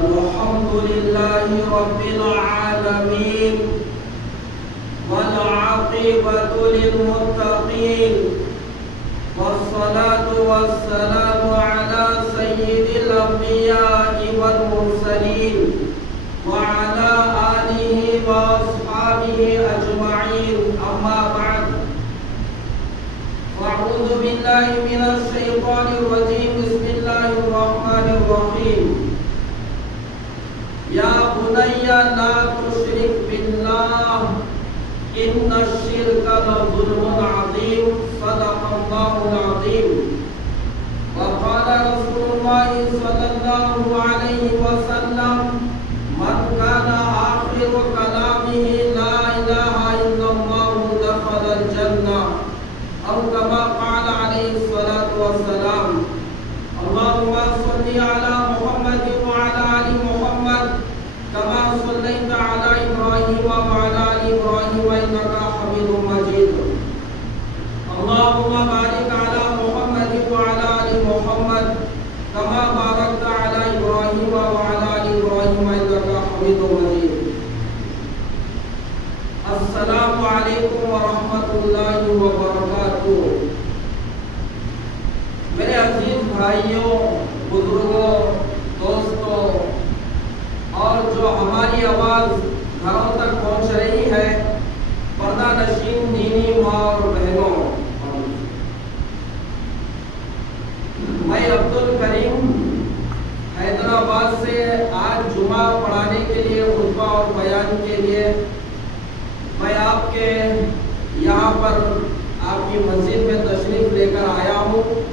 الحمد لله رب العالمين والعاقبة للمتقين والصلاة والسلام على سيد الأنبياء والمرسلين وعلى آله وأصحابه أجمعين أما بعد فأعوذ بالله من الشيطان الرجيم بسم الله الرحمن الرحيم يا بني لا تشرك بالله إن الشرك لظلم عظيم صدق الله العظيم وقال رسول الله صلى الله عليه وسلم من كان آخر كلامه لا إله إلا الله دخل الجنة أو كما قال عليه الصلاة والسلام اللهم صل على محمد وعلى آل محمد كما صليت على إبراهيم وعلى آل إبراهيم إنك حميد مجيد اللهم بارك على محمد وعلى آل محمد كما باركت على إبراهيم وعلى آل إبراهيم إنك حميد مجيد السلام علیکم ورحمۃ اللہ وبرکاتہ۔ میرے عزیز بھائیوں، بزرگوں، دوستوں اور جو ہماری آواز گھروں تک پہنچ رہی ہے، پردہ نشین دینی ماں اور بہنوں، میں عبدالکریم حیدرآباد سے آج جمعہ پڑھانے کے لیے، خطبہ اور بیان کے لیے میں آپ کے یہاں پر آپ کی مسجد میں تشریف لے کر آیا ہوں۔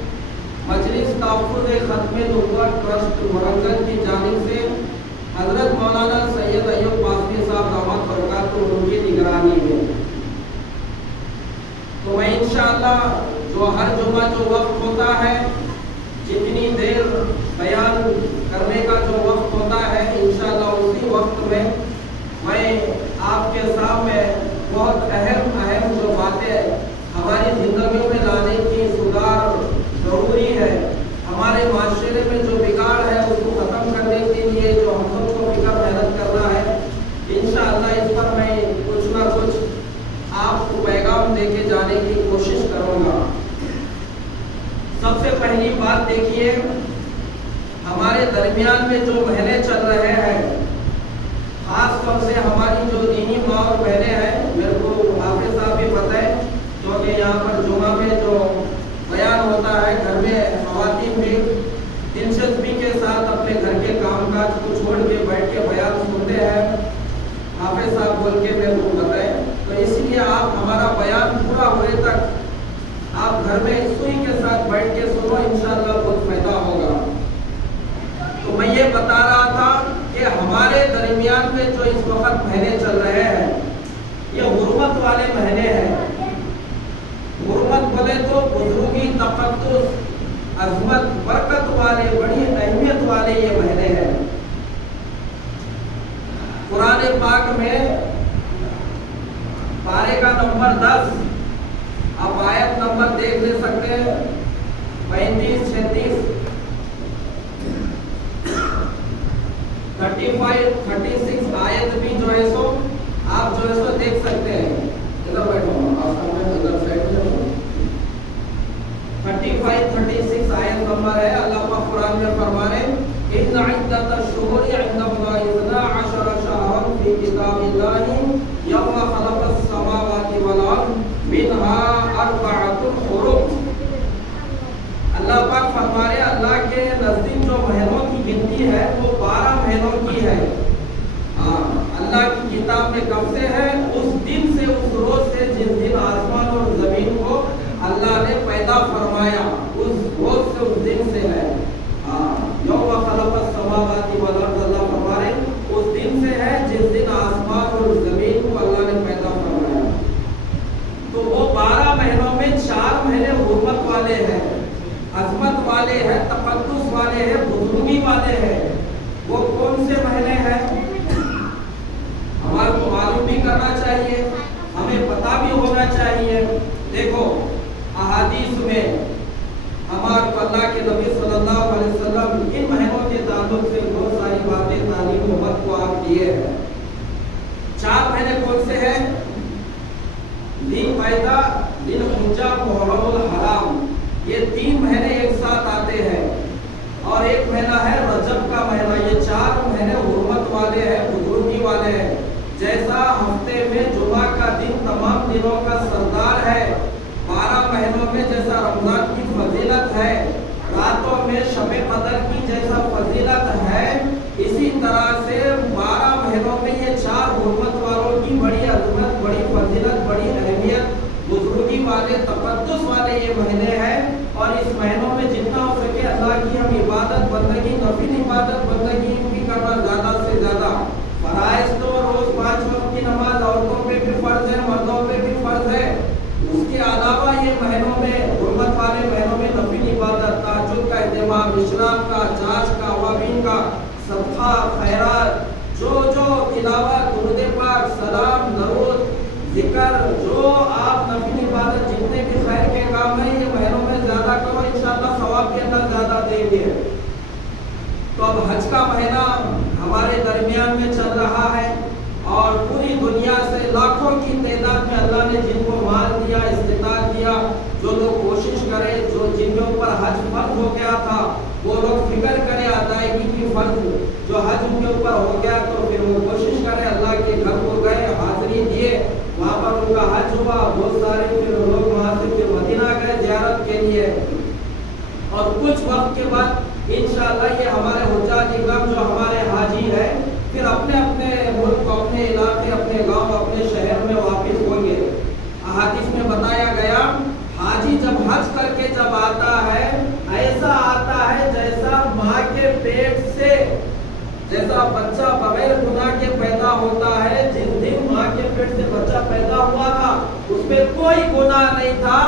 مجلس تحفظ ختم نبوت ٹرسٹ ورنگل کی جانب سے حضرت مولانا سید ایوب قاسمی صاحب دامت برکاتہ ان کی نگرانی میں، تو میں انشاءاللہ جو ہر جمعہ جو وقت ہوتا ہے، جتنی دیر بیان کرنے کا جو وقت ہوتا ہے، انشاءاللہ اسی وقت میں آپ کے سامنے بہت اہم جو باتیں ہماری زندگیوں میں لانے کی سدھار ضروری ہے، ہمارے معاشرے میں جو بگاڑ ہے اس کو ختم کرنے کے لیے جو ہم سب کو فکر محنت کرنا ہے، انشاءاللہ اس پر میں کچھ نہ کچھ آپ کو پیغام دے کے جانے کی کوشش کروں گا۔ سب سے پہلی بات دیکھیے، ہمارے درمیان میں جو مہینے چل رہے ہیں، خاص طور سے ہماری جو دینی ماں اور بہنیں ہیں، میرے کو حافظ صاحب بھی پتہ ہے کیونکہ یہاں پر جمعہ میں جو بیان ہوتا ہے، گھر میں خواتین بھی دلچسپی کے ساتھ اپنے گھر کے کام کاج کو چھوڑ کے بیٹھ کے بیان سنتے ہیں، حافظ صاحب بول کے میرے کو بتائیں، تو اس لیے آپ ہمارا بیان پورا ہوئے تک آپ گھر میں سوئی کے ساتھ بیٹھ کے سنو، انشاءاللہ بہت فائدہ ہوگا۔ تو میں یہ بتا رہا تھا کہ ہمارے درمیان میں جو اس وقت مہینے چل رہے ہیں، یہ حرمت والے مہینے ہیں۔ حرمت بولے تو بزرگی، تقدس، عظمت، برکت والے، بڑی اہمیت والے یہ مہینے ہیں۔ قرآن پاک میں پارے کا نمبر 10، آپ آیت نمبر دیکھ لے سکتے ہیں، 35، 36، 35، 36 آیت بھی جو ہے سو آپ جو ہے سو دیکھ سکتے ہیں۔ ادھر بیٹھو، آپ سامنے ادھر سائڈ میں ہو۔ 35، 36 آیت نمبر ہے۔ اللہ پاک قرآن میں فرما رہے ہیں، ان عدت الشہور عند اللہ 12 شہرا فی کتاب اللہ یوم خلق السماوات والارض منها 4 حرم۔ اللہ پاک فرما رہے ہیں، اللہ کے نزدیک جو مہینوں کی گنتی ہے وہ 12 مہینوں کی ہے۔ اللہ کی کتاب میں کب سے ہے؟ اس دن سے، اس روز سے جس دن آسمان اور زمین کو اللہ نے پیدا فرمایا، اس روز سے، اس دن سے ہے۔ یوم خلق السماوات والارض، اللہ فرما رہے ہیں اس دن سے ہے جس دن آسمان اور زمین کو اللہ نے پیدا فرمایا۔ تو وہ 12 مہینوں میں 4 مہینے حرمت والے ہیں، عظمت والے ہیں، تقدس والے ہیں، بزرگی والے ہیں۔ وہ کون سے مہینے ہیں؟ ہمارے کو معلوم بھی کرنا چاہیے، ہمیں پتہ بھی ہونا چاہیے۔ دیکھو احادیث میں ہمارے اللہ کے نبی صلی اللہ علیہ وسلم ان مہینوں کے تعلق سے بہت ساری باتیں میں جیسا رمضان کی فضیلت ہے، راتوں میں شب قدر کی جیسا فضیلت ہے، اسی طرح سے 12 مہینوں میں یہ 4 حرمت والوں کی بڑی عظمت، بڑی فضیلت، بڑی اہمیت، بزرگی والے، تقدس والے یہ مہینے ہیں۔ اور اس مہینوں میں جتنا ہو سکے اللہ کی ہم عبادت بندگی، نفل عبادت بندگی بھی کرنا زیادہ سے زیادہ۔ فرائض تو روز 5 وقت کی نماز عورتوں پہ بھی فرض ہے، مردوں پہ بھی فرض ہے۔ اس کے علاوہ یہ مہینوں میں، حرمت والے مہینوں میں نفل عبادت، تہجد کا اہتمام، اشراق کا، چاش کا، اوابین کا، صدقہ، خیرات، جو تلاوت، درود پاک، سلام، درود، ذکر، جو آپ نفل عبادت جتنے بھی خیر کے کام ہیں یہ مہینوں میں زیادہ کرو، انشاءاللہ ثواب کے اندر زیادہ دیں گے۔ تو اب حج کا مہینہ ہمارے درمیان میں چل رہا ہے اور پوری دنیا سے لاکھوں کی تعداد میں اللہ نے جن کو مال دیا، استطاعت دیا، جو لوگ کوشش کرے، جن کے اوپر حج فرض ہو گیا تھا وہ لوگ فکر کرے ادائیگی کی فرض، جو حج ان کے اوپر ہو گیا تو پھر وہ کوشش کرے، اللہ کے گھر کو گئے، حاضری دیے، وہاں پر ان کا حج ہوا، بہت سارے پھر لوگ وہاں سے پھر مدینہ گئے زیارت کے لیے۔ اور کچھ وقت کے بعد انشاءاللہ یہ ہمارے حجاج اکرام جو ہمارے حاجی ہیں پھر اپنے اپنے ملک، اپنے علاقے، اپنے گاؤں، اپنے شہر میں واپس ہوں گے۔ احادیث میں بتایا گیا حاجی جب حج کر کے جب آتا ہے ایسا آتا ہے جیسا ماں کے پیٹ سے، جیسا بچہ بغیر گناہ کے پیدا ہوتا ہے، جس دن ماں کے پیٹ سے بچہ پیدا ہوا تھا اس میں کوئی گناہ نہیں تھا،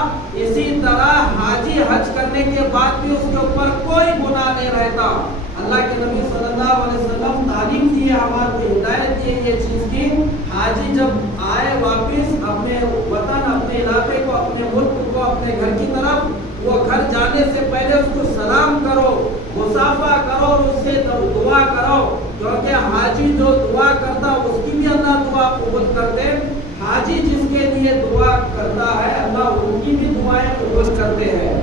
اسی طرح حاجی حج کرنے کے بعد بھی اس کے اوپر کوئی گناہ نہیں رہتا۔ اللہ کے نبی صلی اللہ علیہ وسلم تعلیم دیے، ہمارے کو ہدایت دیے یہ چیز کی، حاجی جب آئے واپس اپنے وطن، اپنے علاقے کو، اپنے ملک کو، اپنے گھر کی طرف، وہ گھر جانے سے پہلے اس کو سلام کرو، مصافحہ کرو اور اس سے دعا کرو، کیونکہ حاجی جو دعا کرتا اس کی بھی اللہ دعا قبول کرتے، حاجی جس کے لیے دعا کرتا ہے اللہ ان کی بھی دعائیں قبول کرتے ہیں۔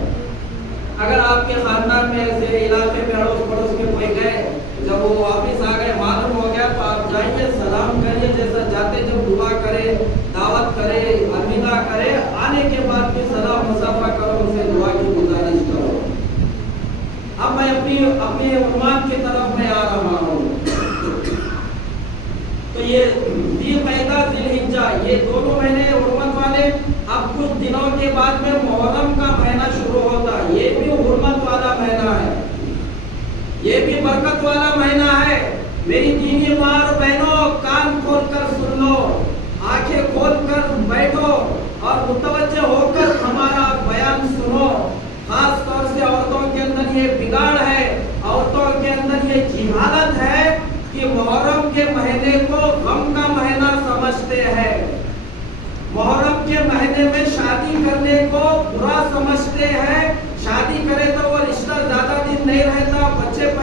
اگر آپ کے خاندان میں ایسے علاقے میں اڑوس پڑوس میں کوئی گئے، جب وہ واپس آ گئے معلوم ہو گیا تو آپ جائیے، سلام کریے، جیسا جاتے جب دعا کرے، دعوت کرے، الوداع کرے، آنے کے بعد بھی سلام مصافحہ کرو، ان سے دعا کی گزارش کرو۔ اب میں اپنی عنوان کی طرف میں آ رہا ہوں۔ تو یہ ذی القعدہ، ذی الحجہ، یہ دونوں مہینے حرمت والے۔ اب کچھ دنوں کے بعد میں محرم کا مہینہ شروع ہوتا ہے، یہ بھی حرمت والا مہینہ ہے، یہ بھی برکت والا مہینہ ہے۔ میری دینی ماں اور بہنوں کان کھول کر سن لو، آنکھیں کھول کر بیٹھو اور متوجہ ہو کر ہمارا بیان سنو۔ خاص طور سے عورتوں کے اندر یہ بگاڑ ہے، عورتوں کے اندر یہ جہالت ہے کہ محرم کے مہینے کو غم کا مہینہ سمجھتے ہیں، محرم کے مہینے میں شادی کرنے کو برا سمجھتے ہیں، شادی کرے تو وہ رشتہ زیادہ دن نہیں رہتا، بچے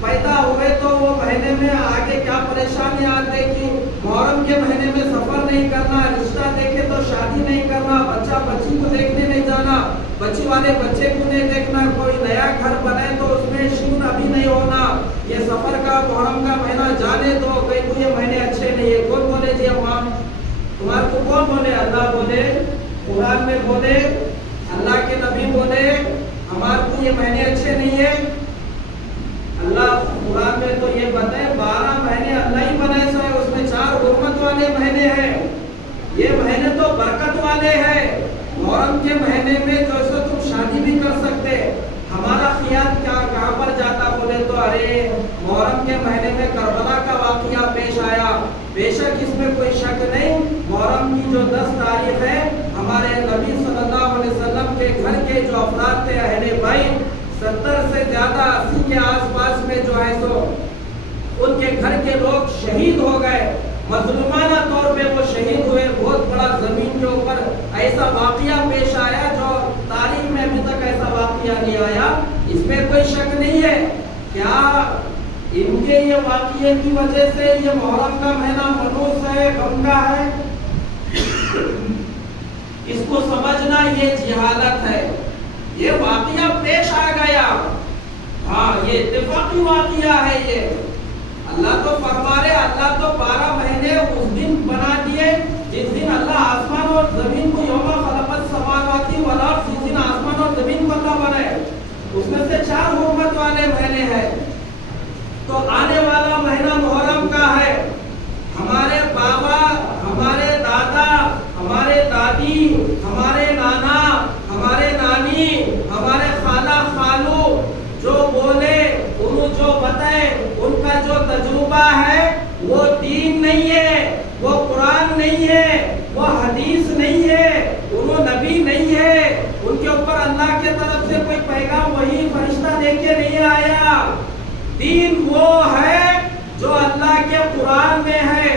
پیدا ہوئے تو وہ مہینے میں آگے کیا پریشانی آتے کہ محرم کے مہینے میں سفر نہیں کرنا، رشتہ دیکھے تو شادی نہیں کرنا، بچہ بچی کو دیکھنے نہیں جانا، بچی والے بچے کو نہیں دیکھنا، کوئی نیا گھر بنے تو اس میں شفٹ ابھی نہیں ہونا، یہ سفر کا محرم کا مہینہ جانے دو، کہیں کو یہ مہینے اچھے نہیں ہے۔ کون بولے جی اماں تمہارے کو کون بولے؟ اللہ بولے، قرآن میں بولے، اللہ کے نبی بولے ہمارے کو یہ مہینے اچھے نہیں ہے۔ اللہ قرآن میں تو یہ بتائے 12 مہینے اللہ ہی بنائے سو ہے، اس میں 4 حرمت والے مہینے ہیں، یہ مہینے تو برکت والے ہیں۔ محرم کے مہینے میں جو سو تم شادی بھی کر سکتے، ہمارا خیال کہاں پر جاتا بولے تو ارے محرم کے مہینے میں کربلا کا واقعہ پیش آیا، بے شک اس میں کوئی شک نہیں، محرم کی جو 10 تاریخ ہے ہمارے نبی صلی اللہ علیہ وسلم کے گھر کے جو افراد تھے اہل بیت 70 سے زیادہ 80 کے آس پاس میں جو ہے سو ان کے گھر کے لوگ شہید ہو گئے، مظلومانہ طور پہ وہ شہید ہوئے۔ بہت بڑا زمین کے اوپر ایسا واقعہ پیش آیا جو تاریخ میں ابھی تک ایسا واقعہ نہیں آیا، اس میں کوئی شک نہیں ہے۔ کیا ان کے یہ واقعے کی وجہ سے یہ محرم کا مہینہ منحوس ہے، غم کا ہے؟ اس کو سمجھنا یہ جہالت ہے، یہ واقعہ پیش آ گیا، ہاں یہ اتفاقی واقعہ ہے۔ یہ اللہ تو فرما رہے، اللہ تو 12 مہینے اس دن بنا دیے جس دن اللہ آسمان اور زمین کو یوم خلق السماوات والارض، جس دن تو آنے والا مہینہ محرم کا ہے. ہمارے بابا، ہمارے دادا، ہمارے دادی، ہمارے نانا، ہمارے نانی، ہمارے خالہ خالو جو بولے، انہوں جو بتائے، ان کا جو تجربہ ہے وہ دین نہیں ہے، وہ قرآن نہیں ہے، وہ حدیث نہیں ہے، انہوں نبی نہیں ہے، ان کے اوپر اللہ کے طرف سے کوئی پیغام وہی فرشتہ دے کے نہیں آیا. دین وہ ہے جو اللہ کے قرآن میں ہے.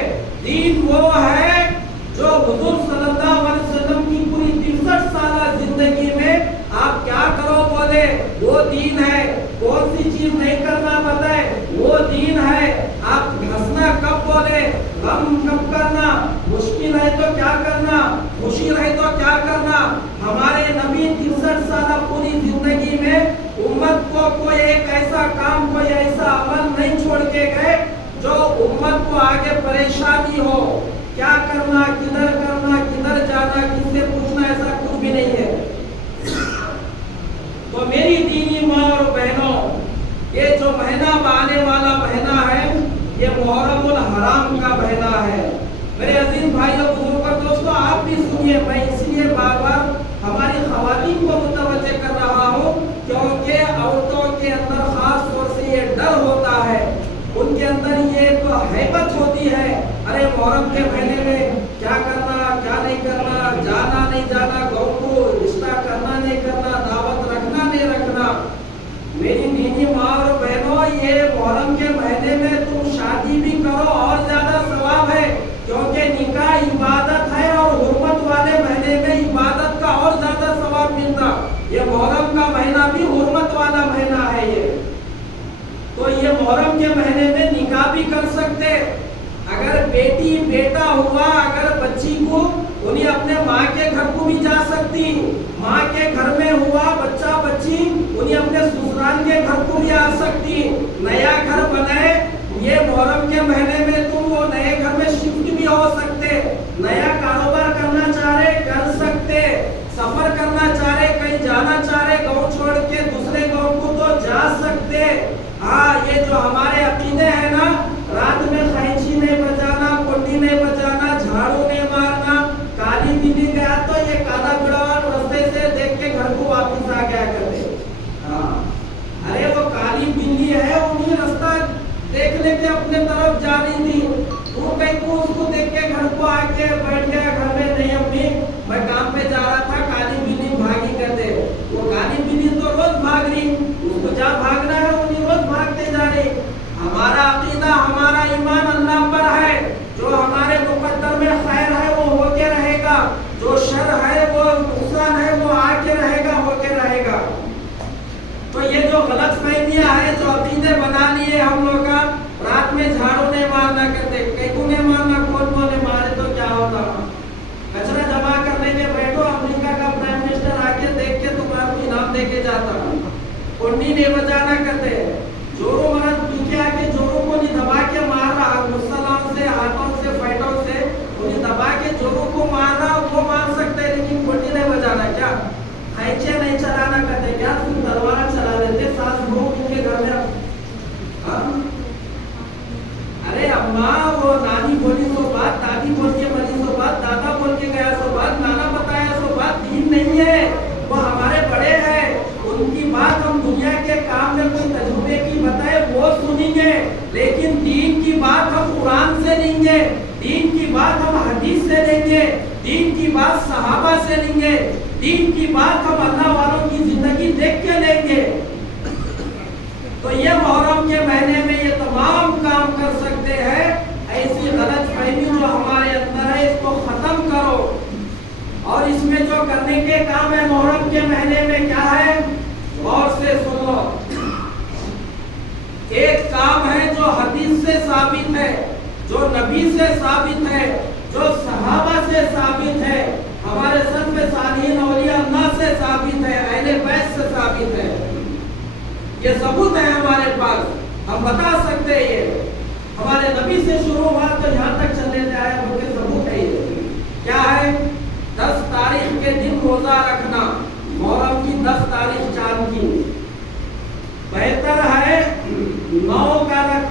دین وہ ہے جو حضور صلی اللہ علیہ وسلم کی پوری 63 سالہ زندگی میں آپ کیا کرو بولے وہ دین ہے. کون سی چیز نہیں کرنا بتائے وہ دین ہے. آپ ہنسنا کب بولے، غم کب کرنا، مشکل ہے تو کیا کرنا، خوشی رہے تو کیا کرنا. ہمارے نبی 63 سالہ پوری زندگی میں امت کو کوئی ایک ایسا کام، کوئی ایسا عمل نہیں چھوڑ کے گئے جو امت کو آگے پریشانی ہو. کیا کرنا، کدھر جانا، کس سے پوچھنا، ایسا کچھ بھی نہیں ہے. تو میری دینی ماں اور بہنوں، یہ جو مہینہ آنے والا مہینہ ہے یہ محرم الحرام کا مہینہ ہے. میرے عزیز بھائیوں، بزرگوں، دوستوں، آپ بھی سنیے. میں اس لیے بار بار ہماری خواتین کو متوجہ کر رہا ہوں کیونکہ عورتوں کے اندر خاص طور سے یہ ڈر ہوتا ہے، ان کے اندر یہ تو ہیبت ہوتی ہے. ارے محرم کے مہینے میں کیا کرنا، کیا نہیں کرنا، جانا نہیں جانا، گھروں کو رشتہ کرنا نہیں کرنا، دعوت رکھنا نہیں رکھنا. میری دینی ماں اور بہنوں، یہ محرم کے مہینے میں تم شادی بھی کرو اور زیادہ ثواب ہے، کیونکہ نکاح عبادت ہے اور حرمت والے مہینے میں عبادت کا اور زیادہ ثواب ملتا. یہ محرم کا مہینہ بھی حرمت والا مہینہ ہے. تو یہ محرم کے مہینے میں نکاح بھی کر سکتے. اگر بیٹی بیٹا ہوا، اگر بچی کو، انہیں اپنے ماں کے گھر کو بھی جا سکتی. ماں کے گھر میں ہوا بچہ بچی، انہیں اپنے سسرال کے گھر کو بھی آ سکتی. نیا گھر بنائے یہ محرم کے مہینے میں، تم وہ نئے گھر میں شفٹ بھی ہو سکتے. نیا کاروبار کرنا چاہ رہے کر سکتے. سفر کرنا چاہ رہے، کہیں جانا چاہ رہے، گاؤں چھوڑ کے دوسرے گاؤں کو تو جا سکتے. ہاں، یہ جو ہمارے عقیدے ہیں نا، رات میں خینچی نہیں بجانا، کنڈی نہیں بجانا، جھاڑو نہیں مارنا، کالی بلی گیا تو یہ کالا بڑوان رستے سے دیکھ کے گھر کو واپس آ گیا کرتے. ہاں، ارے وہ کالی بلی ہے، انہیں رستہ دیکھ لے کے اپنے طرف جا رہی تھی، وہ کہیں کو اس کو دیکھ کے گھر کو آ کے بیٹھ گیا گھر میں. نہیں امی، میں کام پہ جا رہا تھا، کالی بلی بھاگی کرتے. وہ کالی بلی تو روز بھاگ رہی، اس کو جہاں بھاگنا ہے انہیں روز بھاگتے جا رہی. ہمارا عقیدہ، ہمارا ایمان اللہ پر ہے. جو ہمارے مقدر میں خیر ہے وہ ہو کے رہے گا، جو شر ہے وہ نقصان ہے وہ آ کے رہے گا، ہو کے رہے گا. تو یہ جو غلط فہمیاں ہیں، جو عقیدے بنا لیے ہم لوگ کا، رات میں جھاڑو نہیں مارنا کرتے، کیوں نہیں مارنا، کون بولے مارے تو کیا ہوتا. کچرا جمع کرنے کے بیٹھو، امریکہ کا پرائم منسٹر آ کے دیکھ کے تمہارا کو انعام دے کے جاتا. کنڈی نہیں بجانا کرتے. جورو مرد پیچھے آ کے جورو کو نہیں دبا کے مار رہا، مسلمان سے، ہاتھوں سے، فائٹوں سے انہیں دبا کے جورو کو مار رہا، وہ مار سکتے ہیں، لیکن کنڈی نہیں بجانا. کیا خیچے نہیں چلانا کرتے، کیا تم تلوار چلا لیتے ساس بہو کے گھر میں. ارے اماں، وہ نانی بولی سو بات، دادی بول کے بولی سو بات، دادا بول کے گیا سو بات، نانا بتایا سو بات، دین نہیں ہے. وہ ہمارے بڑے ہیں، ان کی بات ہم دنیا کے کام میں کوئی تجربے کی بتائے وہ سنیں گے، لیکن دین کی بات ہم قرآن سے لیں گے، دین کی بات ہم حدیث سے لیں گے، دین کی بات صحابہ سے لیں گے، دین کی بات ہم اللہ والوں کی زندگی دیکھ کے لیں گے. تو یہ محرم کے مہینے میں یہ تمام کام کر سکتے ہیں. ایسی غلط فہمی جو ہمارے اندر ہے اس کو ختم کرو. اور اس میں جو کرنے کے کام ہے محرم کے مہینے میں کیا ہے، غور سے سنو. ایک کام ہے جو حدیث سے ثابت ہے، جو نبی سے ثابت ہے، جو صحابہ سے ثابت ہے، ہمارے سلف صالحین اولیاء اللہ سے ثابت ہے، اہل بیت سے ثابت ہے. یہ ثبوت ہے ہمارے پاس، ہم بتا سکتے ہیں. یہ ہمارے نبی سے شروع ہوا تو یہاں تک چل لیتے آئے، بلکہ ثبوت ہے. یہ کیا ہے؟ 10 تاریخ کے دن روزہ رکھنا، محرم کی 10 تاریخ چاند کی. بہتر ہے 9 کا رکھ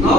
9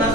10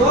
2